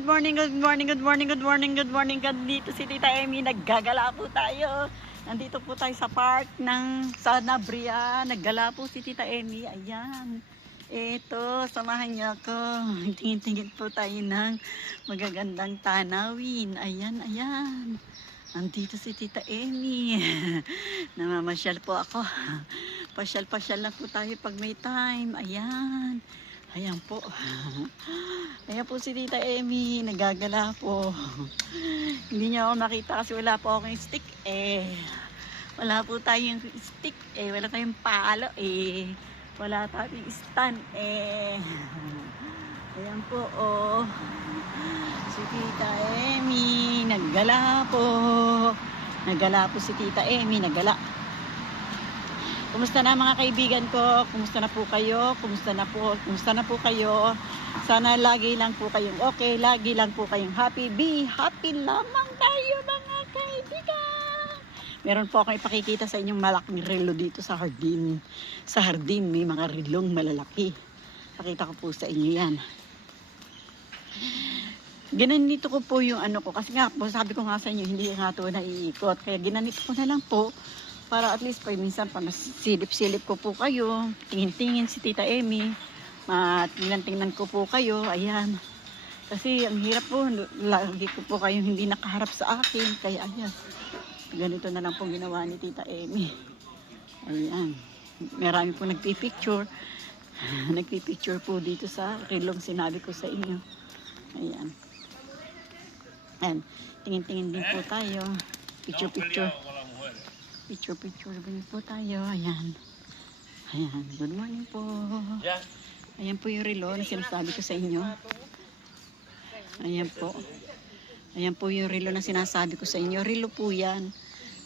good morning, good morning, good morning, good morning, good morning. Dito si Tita Emmy, naggagala po tayo. Nandito po tayo sa park ng Sanabria. Naggala po si Tita Emmy. Ayan. Ito, samahan niyo ako. Tingin-tingin po tayo ng magagandang tanawin. Ayan, ayan. Nandito si Tita Emmy. Namamasyal po ako. Pasyal-pasyal lang po tayo pag may time. Ayan. Ayan po. Ayan po si Tita Emmy. Nagagala po. Hindi niya ako nakita kasi wala po akong stick eh. Wala po tayong stick eh. Wala tayong palo eh. Wala tayong stand eh. Ayan po oh. Si Tita Emmy. Naggala po. Naggala po si Tita Emmy. Naggala. Kumusta na mga kaibigan ko? Kumusta na po kayo? Kumusta na po? Kumusta na po kayo? Sana lagi lang po kayong okay, lagi lang po kayong happy. Be happy lamang tayo mga kaibigan. Meron po akong ipakikita sa inyong malaking relo dito sa hardin. Sa hardin may mga relong malalaki. Pakita ko po sa inyo yan. Ginanito ko po yung ano ko. Kasi nga po, sabi ko nga sa inyo, hindi nga ito naiikot. Kaya ginanito ko na lang po para at least pa minsan pa silip-silip ko po kayo, tingin-tingin si Tita Emmy, tingnan-tingnan ko po kayo, ayan. Kasi ang hirap po, lagi ko po kayo hindi nakaharap sa akin, kaya ayan. Ganito na lang po ginawa ni Tita Emmy. Ayan. Marami po nagpipicture. nagpipicture po dito sa rilong sinabi ko sa inyo. Ayan. Ayan. Tingin-tingin din po tayo. Picture-picture. Picture, picture din po tayo. Ayan. Ayan. Good morning po. Ayan po yung relo na sinasabi ko sa inyo. Ayan po. Ayan po yung relo na sinasabi ko sa inyo. Relo po yan.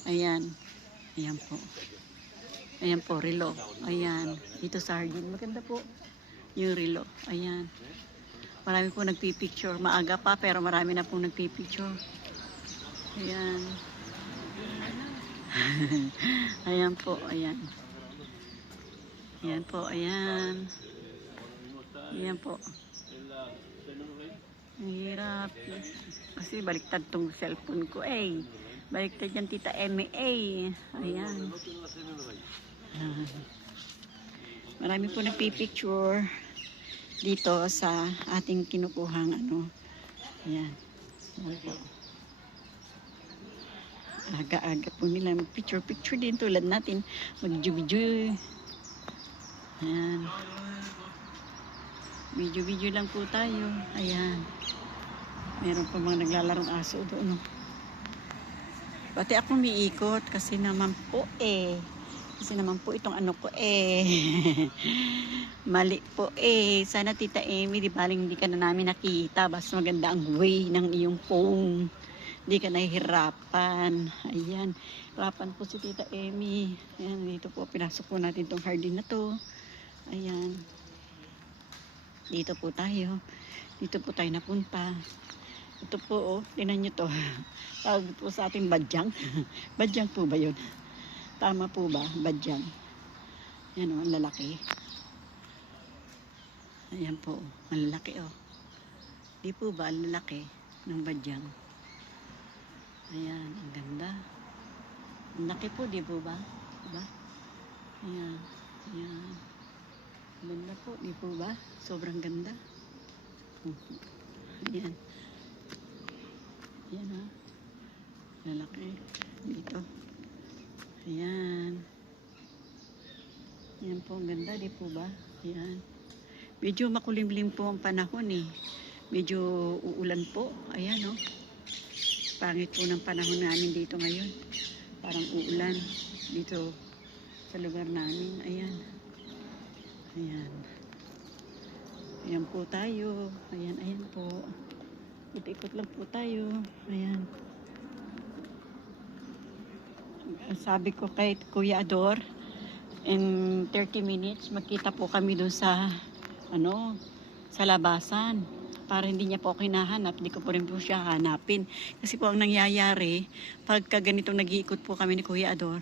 Ayan. Ayan po. Ayan po, relo. Ayan. Dito sa Hardin. Maganda po yung relo. Ayan. Marami po nagpipicture. Maaga pa pero marami na po nagpipicture. Ayan. ayan po, ayan. Ayan po, ayan. Ayan po. Ang hirap. Kasi baliktad tong cellphone ko eh. Baliktad yan tita Emmy eh. Ayan. Ayan. Marami po nagpipicture dito sa ating kinukuhang ano. Ayan. Ayan po aga-aga po nila. Mag-picture-picture din. Tulad natin. Mag-video-video ayan. Video-video lang po tayo. Ayan. Meron pa mga naglalarong aso doon no? pati ako miikot kasi naman po eh. Kasi naman po itong ano ko eh. Mali po eh. Sana tita Amy di baling hindi ka na namin nakita. Basta maganda ang way ng iyong phone hindi ka nahihirapan. Ayan. Hirapan po si Tita Emmy. Ayan, dito po. Pinasok po natin tong hardin na to. Ayan. Dito po tayo. Dito po tayo napunta. Ito po, oh. Tinan nyo to. Tawag po sa ating badyang. badyang po ba yun? Tama po ba? Badyang. Ayan, oh. Ang lalaki. Ayan po. Ang lalaki, oh. Di po ba ang lalaki ng badyang? Ayan, ang ganda. Laki po, di po ba? Diba? Ayan, ayan. Ganda po, di po ba? Sobrang ganda. Ayan. Ayan ha. Lalaki. Dito. Ayan. Ayan po, ang ganda, di po ba? Ayan. Medyo makulimlim po ang panahon eh. Medyo uulan po. Ayan, oh pangit po ng panahon namin dito ngayon. Parang uulan dito sa lugar namin. Ayan. Ayan. Ayan po tayo. Ayan, ayan po. Ikot-ikot lang po tayo. Ayan. Sabi ko kay Kuya Ador, in 30 minutes, magkita po kami doon sa, ano, sa labasan para hindi niya po ako hinahanap, hindi ko po rin po siya hanapin. Kasi po ang nangyayari, pagka ganito nag-iikot po kami ni Kuya Ador,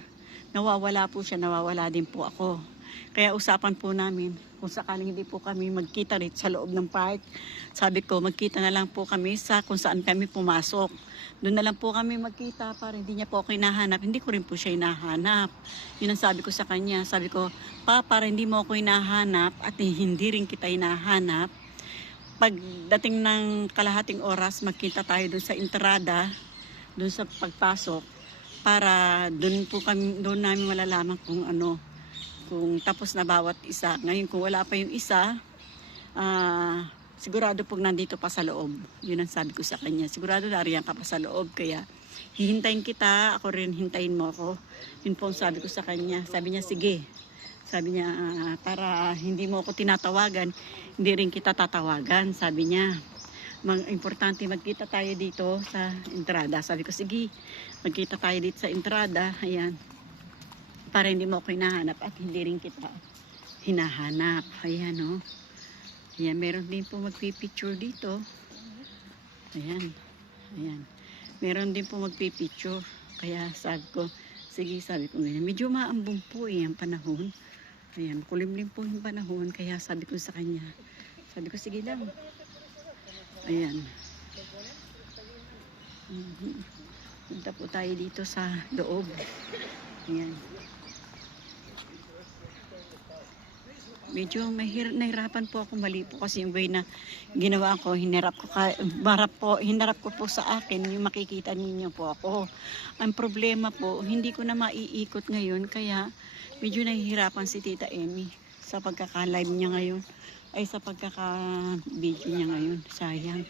nawawala po siya, nawawala din po ako. Kaya usapan po namin, kung sakaling hindi po kami magkita rin sa loob ng park, sabi ko magkita na lang po kami sa kung saan kami pumasok. Doon na lang po kami magkita para hindi niya po ako hinahanap. Hindi ko rin po siya hinahanap. Yun ang sabi ko sa kanya. Sabi ko, pa, para hindi mo ako hinahanap at hindi rin kita hinahanap, pagdating ng kalahating oras, magkita tayo doon sa entrada, doon sa pagpasok, para doon po kami, doon namin malalaman kung ano, kung tapos na bawat isa. Ngayon, kung wala pa yung isa, ah, sigurado pag nandito pa sa loob. Yun ang sabi ko sa kanya. Sigurado nariyan ka pa sa loob, kaya hihintayin kita, ako rin hintayin mo ako. Yun po ang sabi ko sa kanya. Sabi niya, sige. Sabi niya, ah, para hindi mo ako tinatawagan, hindi rin kita tatawagan. Sabi niya, mag importante magkita tayo dito sa entrada. Sabi ko, sige, magkita tayo dito sa entrada. Ayan. Para hindi mo ako hinahanap at hindi rin kita hinahanap. Ayan, oh. Ayan, meron din po magpipicture dito. Ayan. Ayan. Meron din po magpipicture. Kaya sabi ko, sige, sabi ko ganyan. Medyo maambong po eh ang panahon. Ayan, kulimlim po yung panahon. Kaya sabi ko sa kanya, sabi ko, sige lang. Ayan. Mhm. Punta po tayo dito sa loob. Ayan. Medyo mahir nahirapan po ako mali po kasi yung way na ginawa ko, hinarap ko, ka, barap po, hinarap ko po sa akin yung makikita ninyo po ako. Ang problema po, hindi ko na maiikot ngayon kaya medyo nahihirapan si Tita Emmy sa pagkaka-live niya ngayon ay sa pagkaka-video niya ngayon. Sayang.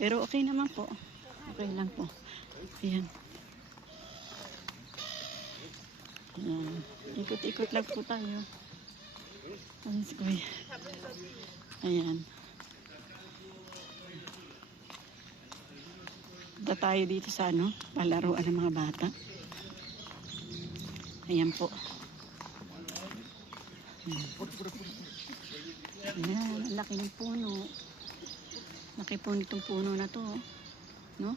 Pero okay naman po. Okay lang po. Ayan. Ikot-ikot lang po tayo. Si Kuya. Ayan. Punta tayo dito sa ano, palaruan ng mga bata. Ayan po. Ayan. Ayan, ang laki ng puno. Laki po nitong puno na to. oh. No?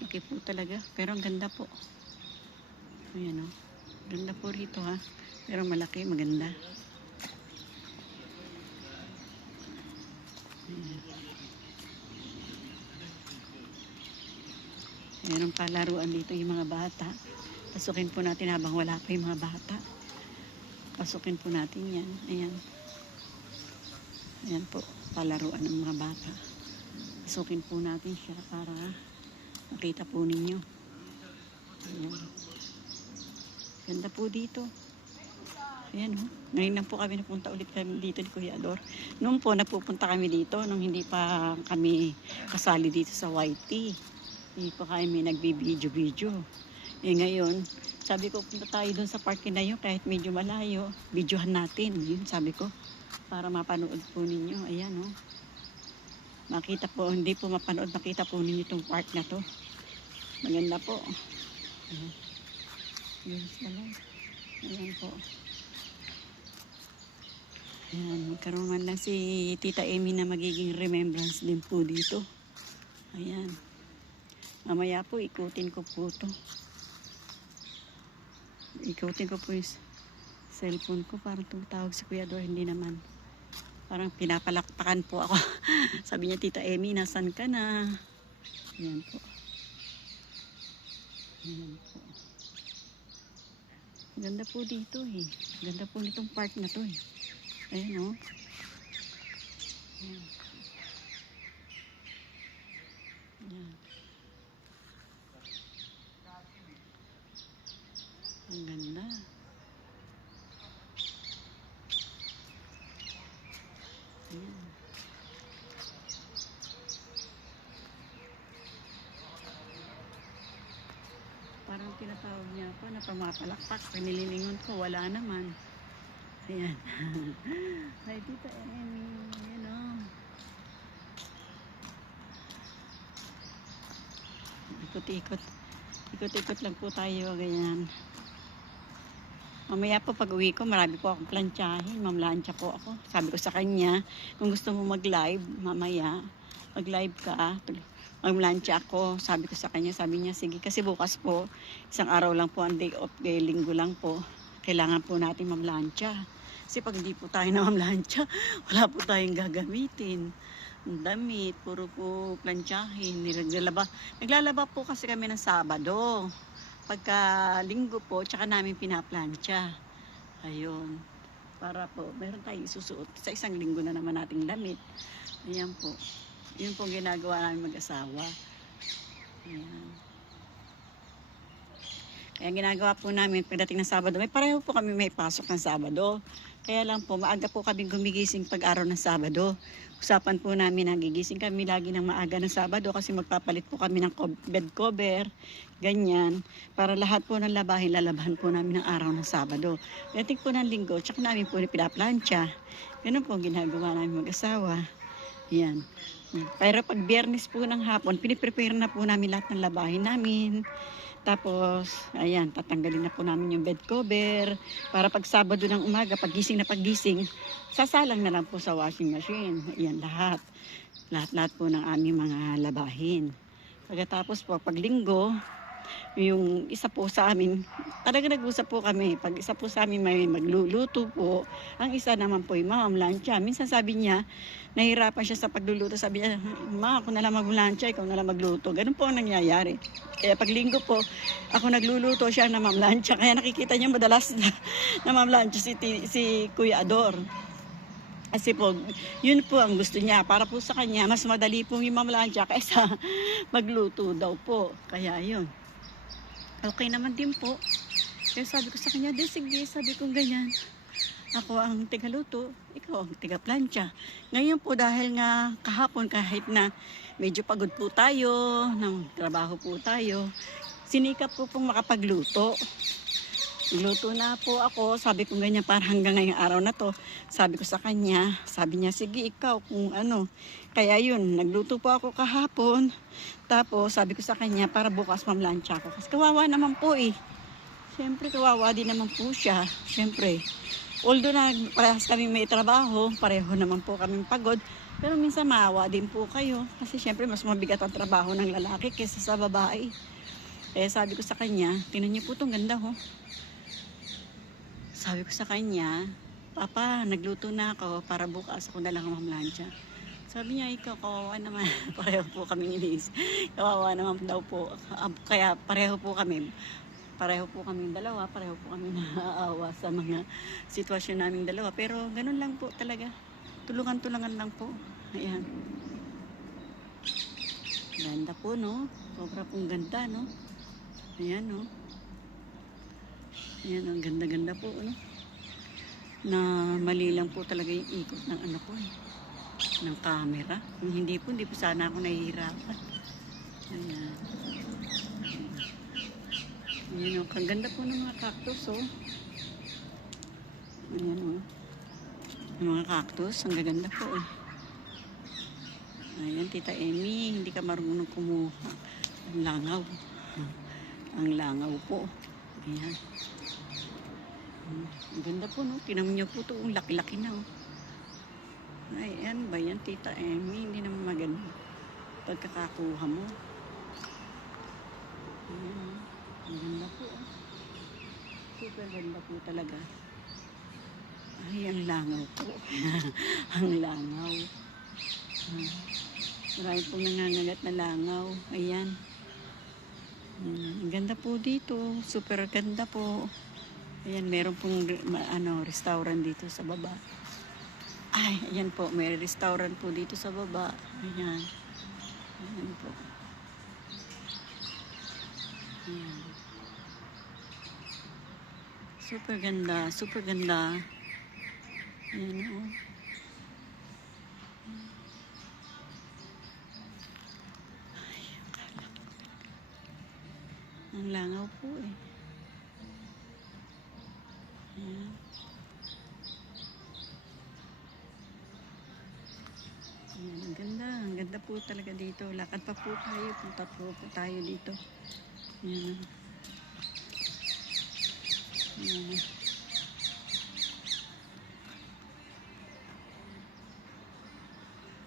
Laki po talaga. Pero ang ganda po. Ayan o. Ganda po rito ha. Pero malaki, maganda. Ayan. Meron pa laruan dito yung mga bata. Pasukin po natin habang wala pa yung mga bata. Pasukin po natin yan. Ayan. Ayan po, palaruan ng mga bata. Pasukin po natin siya para makita po ninyo. Ayan. Ganda po dito. Ayan oh. Ngayon lang po kami napunta ulit kami dito ni Kuya Ador. Noon po nagpupunta kami dito nung hindi pa kami kasali dito sa YT. Hindi pa kami nagbibideo-video. Eh ngayon, sabi ko punta tayo doon sa parking na yun kahit medyo malayo. Videohan natin. Yun sabi ko para mapanood po ninyo. Ayan, oh. Makita po, hindi po mapanood, makita po ninyo itong park na to. Maganda po. Ayan. Yun pala. Ayan po. Ayan, magkaroon man lang si Tita Amy na magiging remembrance din po dito. Ayan. Mamaya po, ikutin ko po to. Ikutin ko po yung cellphone ko parang tumatawag si Kuya Dor, hindi naman. Parang pinapalakpakan po ako. Sabi niya, Tita Emmy, nasan ka na? Ayan po. Ayan po. Ganda po dito eh. Ganda po nitong park na to eh. Ayan o. Ayan. Ang ganda. Ayan. Parang tinatawag niya pa na pamapalakpak. Pinililingon ko, wala naman. Ayan. Hi, Tita Emmy. Ayan o. Ikot-ikot. Ikot-ikot lang po tayo. Ganyan. Mamaya po pag uwi ko, marami po akong plantsahin. Mamlansya po ako. Sabi ko sa kanya, kung gusto mo mag-live, mamaya, mag-live ka. Maglansya ako. Sabi ko sa kanya, sabi niya, sige. Kasi bukas po, isang araw lang po ang day off, day linggo lang po. Kailangan po natin mamlansya. Kasi pag hindi po tayo namamlansya, wala po tayong gagamitin. Ang damit, puro po plantsahin, naglalaba. Naglalaba po kasi kami ng Sabado. Pagka linggo po, tsaka namin pinaplantsa. Ayun. Para po, meron tayong isusuot. Sa isang linggo na naman nating damit. Ayan po. Yun po ginagawa namin mag-asawa. Ayan. Kaya ginagawa po namin pagdating ng Sabado, may pareho po kami may pasok ng Sabado. Kaya lang po, maaga po kami gumigising pag araw ng Sabado. Usapan po namin na gigising kami lagi ng maaga ng Sabado kasi magpapalit po kami ng bed cover, ganyan. Para lahat po ng labahin, lalabahan po namin ng araw ng Sabado. Pagdating po ng linggo, tsaka namin po pinaplansya. Ganun po ginagawa namin mag-asawa. Yan. Pero pag biyernes po ng hapon, piniprepare na po namin lahat ng labahin namin. Tapos, ayan, tatanggalin na po namin yung bed cover. Para pag Sabado ng umaga, paggising na paggising, sasalang na lang po sa washing machine. Ayan, lahat. Lahat-lahat po ng aming mga labahin. Pagkatapos po, pag linggo, yung isa po sa amin, talaga nag-usap po kami. Pag isa po sa amin may magluluto po, ang isa naman po yung mamamlansya. Minsan sabi niya, nahirapan siya sa pagluluto. Sabi niya, ma, ako na lang maglansya, ikaw na lang magluto. Ganun po ang nangyayari. Kaya pag linggo po, ako nagluluto siya na mamlansya. Kaya nakikita niya madalas na, na mamlansya si, si Kuya Ador. Kasi po, yun po ang gusto niya. Para po sa kanya, mas madali pong yung mamlansya kaysa magluto daw po. Kaya yun. Okay naman din po. Kaya sabi ko sa kanya, di sige, sabi ko ganyan. Ako ang tigaluto, ikaw ang tiga-plancha. Ngayon po dahil nga kahapon kahit na medyo pagod po tayo, ng trabaho po tayo, sinikap po pong makapagluto. Luto na po ako, sabi ko ganyan para hanggang ngayong araw na to. Sabi ko sa kanya, sabi niya, sige ikaw kung ano. Kaya yun, nagluto po ako kahapon. Tapos sabi ko sa kanya, para bukas mamlansya ako. Kasi kawawa naman po eh. Siyempre kawawa din naman po siya. Siyempre. Although na parehas kami may trabaho, pareho naman po kami pagod. Pero minsan maawa din po kayo. Kasi siyempre mas mabigat ang trabaho ng lalaki kaysa sa babae. Kaya sabi ko sa kanya, tingnan niyo po itong ganda ho. Sabi ko sa kanya, Papa, nagluto na ako para bukas ako na lang ang mamlansya. Sabi niya, ikaw, kawawa naman. pareho po kami inis. Kawawa naman daw po. Kaya pareho po kami. Pareho po kami dalawa. Pareho po kami naaawa sa mga sitwasyon naming dalawa. Pero ganun lang po talaga. Tulungan-tulungan lang po. Ayan. Ganda po, no? Sobra pong ganda, no? Ayan, no? Ayan, ang ganda-ganda po, no? Na mali lang po talaga yung ikot ng ano ko, eh ng camera. Kung hindi po, hindi po sana ako nahihirapan. Ayan. Ayan o, ang ganda po ng mga cactus oh. Ayan o. Yung mga cactus, ang gaganda po eh. Ayan, Tita Emmy, hindi ka marunong kumuha. Ang langaw. Ang langaw po. Ayan. Hmm, ganda po, no? Tinan niyo po ito, ang laki-laki na, oh. Ay, yan ba yan, Tita Emmy? Hindi naman maganda. Pagkakakuha mo. Ayan, oh. Ang ganda po, oh. Super ganda po talaga. Ay, ang langaw po. ang langaw. Ah, Marami pong nangangagat na langaw. Ayan. Ang ganda po dito. Super ganda po. Ayan, meron pong ano, restaurant dito sa baba. Ay, ayan po. May restaurant po dito sa baba. Ayan. Ayan po. Ayan. Super ganda. Super ganda. Ayan o. Ay, Ang langaw po eh. Ayan. Ayan, ang ganda. Ang ganda po talaga dito. Lakad pa po tayo. Punta po, po tayo dito. Ayan. Ayan.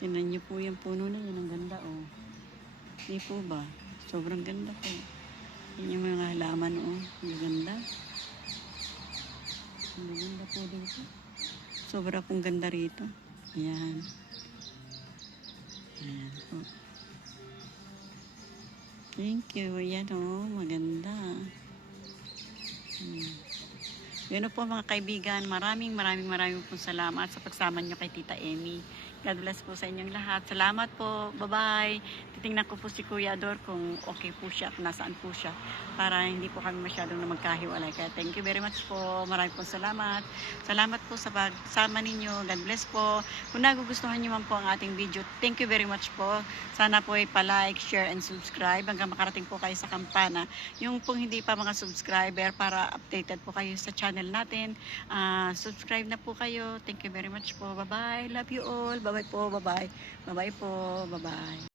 Tingnan niyo po yung puno na yun. Ang ganda oh. Hindi po ba? Sobrang ganda po. Yan yung mga halaman oh. Ang ganda. Ang ganda po dito. Sobra pong ganda rito. Ayan. Ayan po. Thank you. Ayan o, maganda. Hmm. Yun po mga kaibigan, maraming maraming maraming po salamat sa pagsama niyo kay Tita Emmy. God bless po sa inyong lahat. Salamat po. Bye-bye. Titingnan ko po si Kuya Ador kung okay po siya, kung nasaan po siya para hindi po kami masyadong na magkahiwalay. Kaya thank you very much po. Maraming po salamat. Salamat po sa pagsama ninyo. God bless po. Kung nagugustuhan niyo man po ang ating video, thank you very much po. Sana po ay pa-like, share, and subscribe hanggang makarating po kayo sa kampana. Yung pong hindi pa mga subscriber para updated po kayo sa channel natin. Ah, subscribe na po kayo. Thank you very much po. Bye-bye. Love you all. Bye-bye po. Bye-bye. Bye-bye po. Bye-bye.